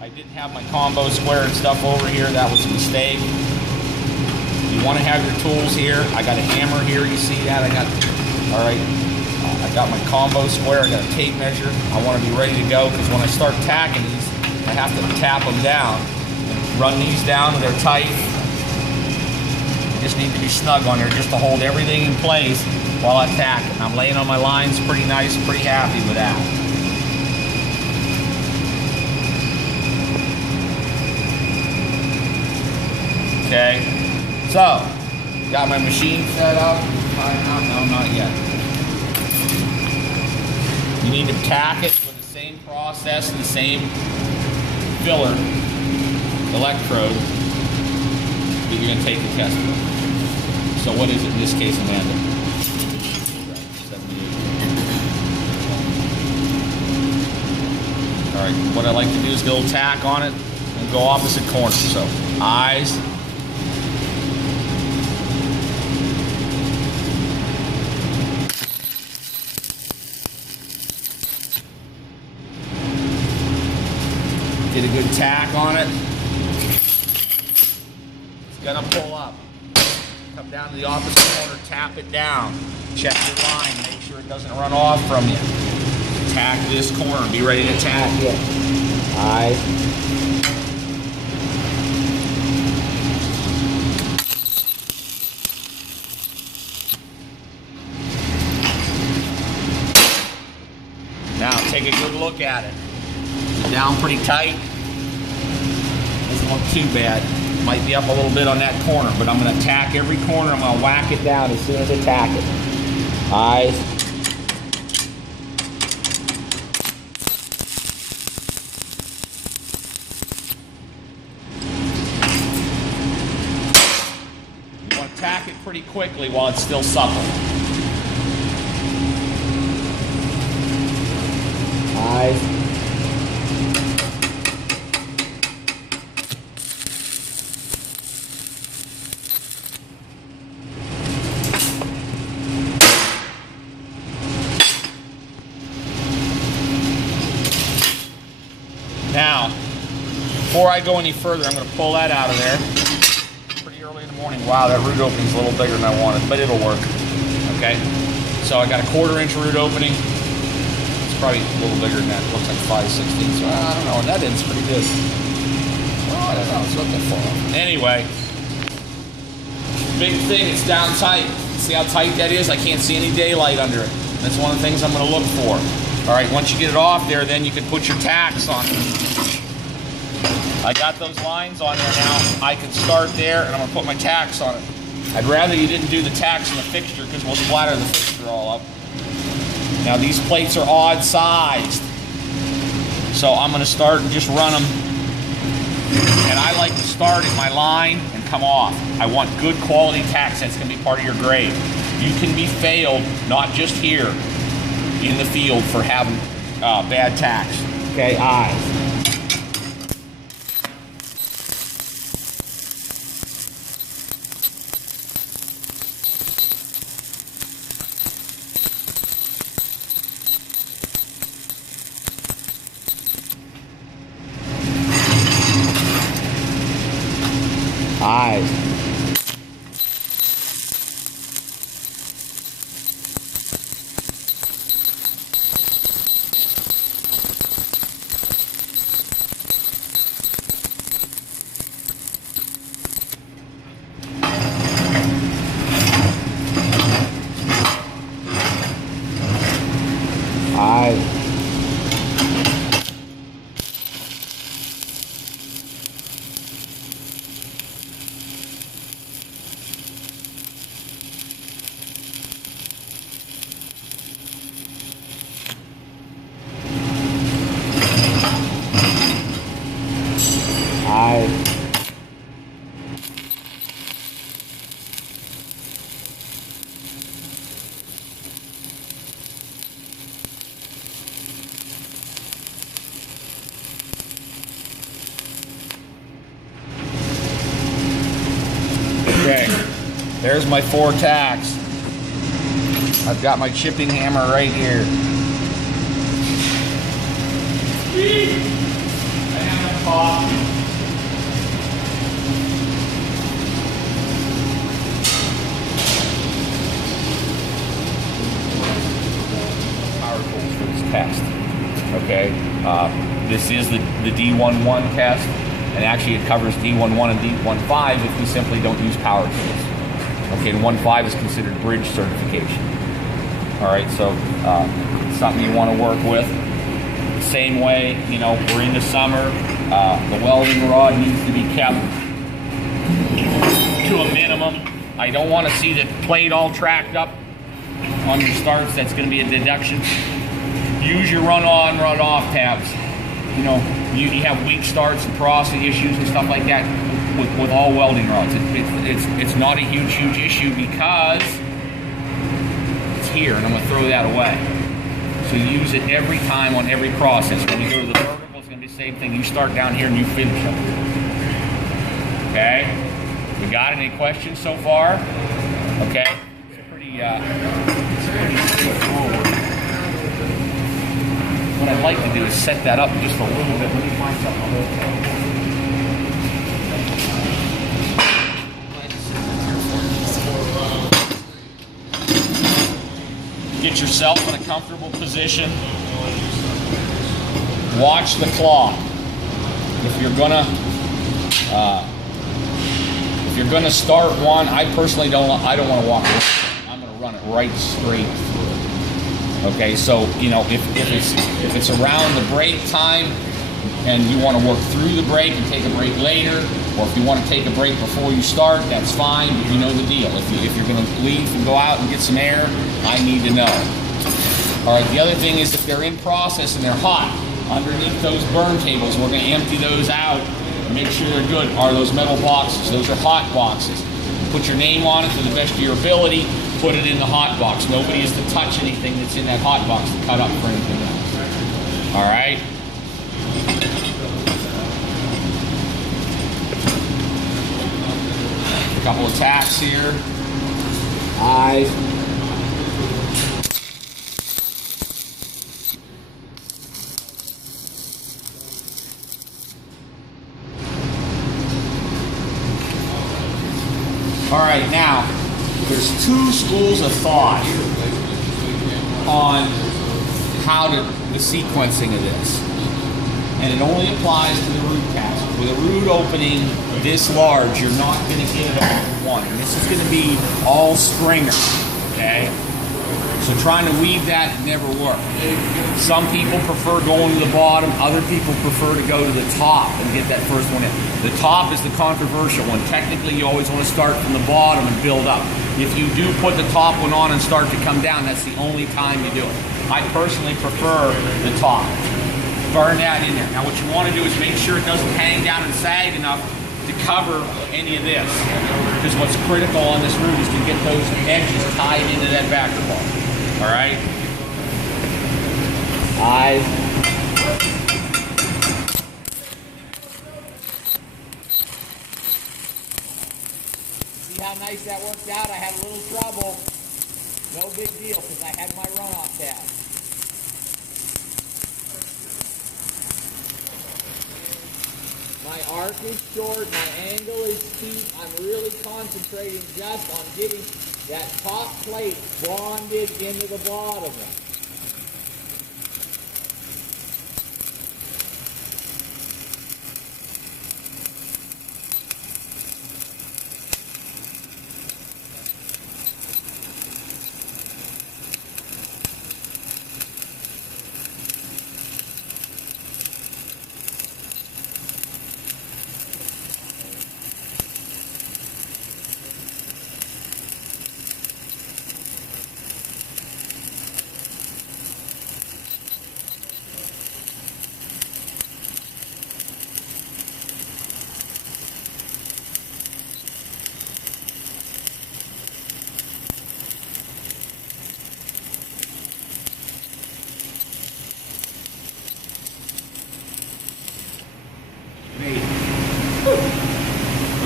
I didn't have my combo square and stuff over here. That was a mistake. You want to have your tools here. I got a hammer here. You see that? All right. I got my combo square. I got a tape measure. I want to be ready to go because when I start tacking these, I have to tap them down. Run these down so they're tight. You just need to be snug on there just to hold everything in place while I tack it. I'm laying on my lines pretty nice, pretty happy with that. Okay, so got my machine set up. No, not yet. You need to tack it with the same process, the same filler electrode that you're going to take the test with. So what is it in this case, Amanda? 78. All right, what I like to do is get a little tack on it and go opposite corners. So eyes. Get a good tack on it. It's gonna pull up. Come down to the opposite corner, tap it down. Check your line, make sure it doesn't run off from you. Tack this corner, be ready to tack it. Eyes. Now take a good look at it. Down pretty tight. Doesn't look too bad. Might be up a little bit on that corner, but I'm going to tack every corner. I'm going to whack it down as soon as I tack it. Eyes. You want to tack it pretty quickly while it's still supple. Eyes. Now, before I go any further, I'm going to pull that out of there. Pretty early in the morning. Wow, that root opening's a little bigger than I wanted, but it'll work. Okay? So I got a 1/4-inch root opening. It's probably a little bigger than that. It looks like 5/16. So I don't know, and that end's pretty good. Well, I don't know, it's not that far off. Anyway, big thing, it's down tight. See how tight that is? I can't see any daylight under it. That's one of the things I'm going to look for. All right, once you get it off there, then you can put your tacks on it. I got those lines on there now. I can start there, and I'm gonna put my tacks on it. I'd rather you didn't do the tacks on the fixture because we'll splatter the fixture all up. Now these plates are odd sized. So I'm gonna start and just run them. And I like to start in my line and come off. I want good quality tacks. That's gonna be part of your grade. You can be failed, not just here in the field, for having bad tacks. Okay, eyes. Eyes. Eyes. Okay, there's my 4 tacks. I've got my chipping hammer right here. I have a This is the D1.1 test, and actually it covers D1.1 and D1.5 if we simply don't use power tools. Okay, and 1.5 is considered bridge certification. All right, so something you want to work with. Same way, you know, we're in the summer. The welding rod needs to be kept to a minimum. I don't want to see the plate all tracked up on your starts. That's going to be a deduction. Use your run-on, run-off tabs. You know, you have weak starts and porosity issues and stuff like that with all welding rods. It's not a huge issue because it's here, and I'm going to throw that away. So you use it every time on every process. When you go to the vertical, it's going to be the same thing. You start down here and you finish up. Okay? We got any questions so far? Okay? It's pretty straightforward. What I'd like to do is set that up just a little bit. Let me find something a little bit. Get yourself in a comfortable position. Watch the clock. If you're gonna start one, I personally don't want to walk away. I'm gonna run it right straight through. Okay, so you know if it's around the break time and you want to work through the break and take a break later, or if you want to take a break before you start, that's fine. But you know the deal. If you're going to leave and go out and get some air, I need to know. All right. The other thing is if they're in process and they're hot, underneath those burn tables, we're going to empty those out and make sure they're good. Are those metal boxes? Those are hot boxes. Put your name on it to the best of your ability. Put it in the hot box. Nobody is to touch anything that's in that hot box to cut up for anything else. All right. A couple of tacks here. Eyes. All right, now, there's two schools of thought on the sequencing of this. And it only applies to the root cast. With a root opening this large, you're not going to get it all in one. And this is going to be all stringer, okay? So trying to weave that never works. Some people prefer going to the bottom. Other people prefer to go to the top and get that first one in. The top is the controversial one. Technically, you always want to start from the bottom and build up. If you do put the top one on and start to come down, that's the only time you do it. I personally prefer the top. Burn that in there. Now what you want to do is make sure it doesn't hang down and sag enough to cover any of this. Because what's critical on this root is to get those edges tied into that backer bar. Alright? Eyes. See how nice that worked out? I had a little trouble. No big deal because I had my runoff tab. My arc is short, my angle is steep. I'm really concentrating just on getting that top plate bonded into the bottom.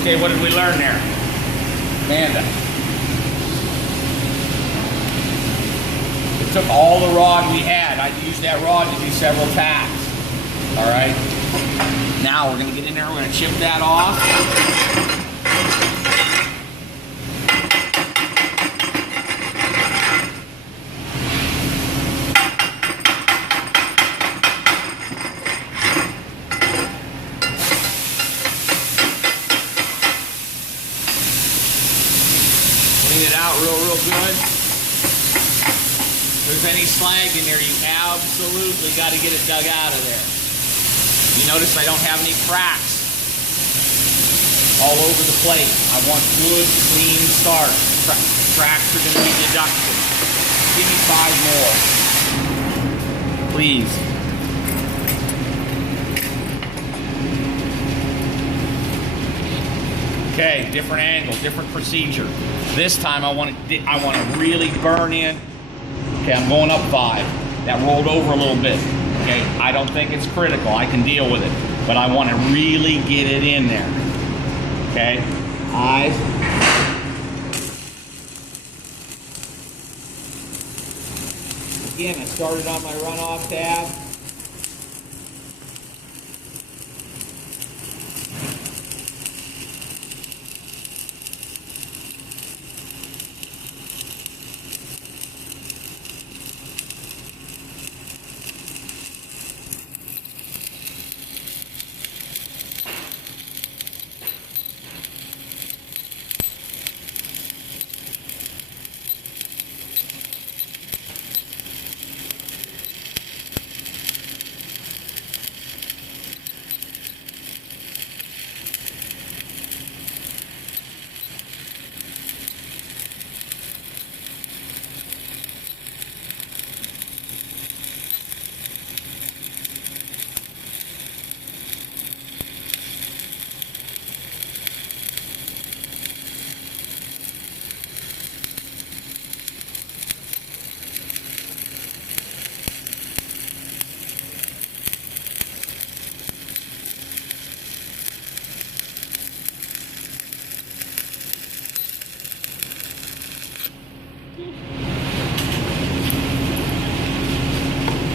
Okay, what did we learn there? Amanda. It took all the rod we had. I used that rod to do several tacks. All right. Now we're going to get in there. We're going to chip that off. good. If there's any slag in there, you absolutely got to get it dug out of there. You notice I don't have any cracks all over the plate. I want good, clean start. Cracks are going to be deducted. Give me 5 more. Please. Okay, different angle, different procedure. This time I want to really burn in. Okay, I'm going up 5. That rolled over a little bit. Okay, I don't think it's critical. I can deal with it, but I want to really get it in there. Okay, eyes. Again, I started on my runoff tab.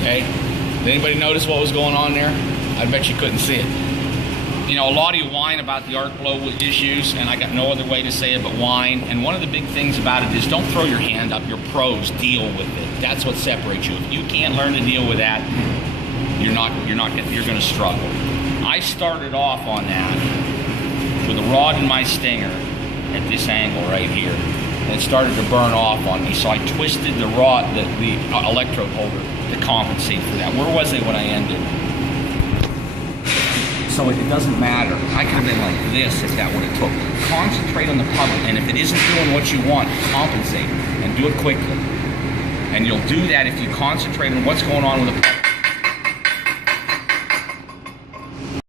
Okay, did anybody notice what was going on there? I bet you couldn't see it. You know, a lot of you whine about the arc flow issues, and I got no other way to say it but whine. And one of the big things about it is don't throw your hand up. Your pros deal with it. That's what separates you. If you can't learn to deal with that, you're going to struggle. I started off on that with a rod in my stinger at this angle right here, and it started to burn off on me. So I twisted the rod, the electrode holder, to compensate for that. Where was it when I ended? So it doesn't matter. I could have been like this if that would have took. Concentrate on the puddle, and if it isn't doing what you want, compensate and do it quickly. And you'll do that if you concentrate on what's going on with the puddle.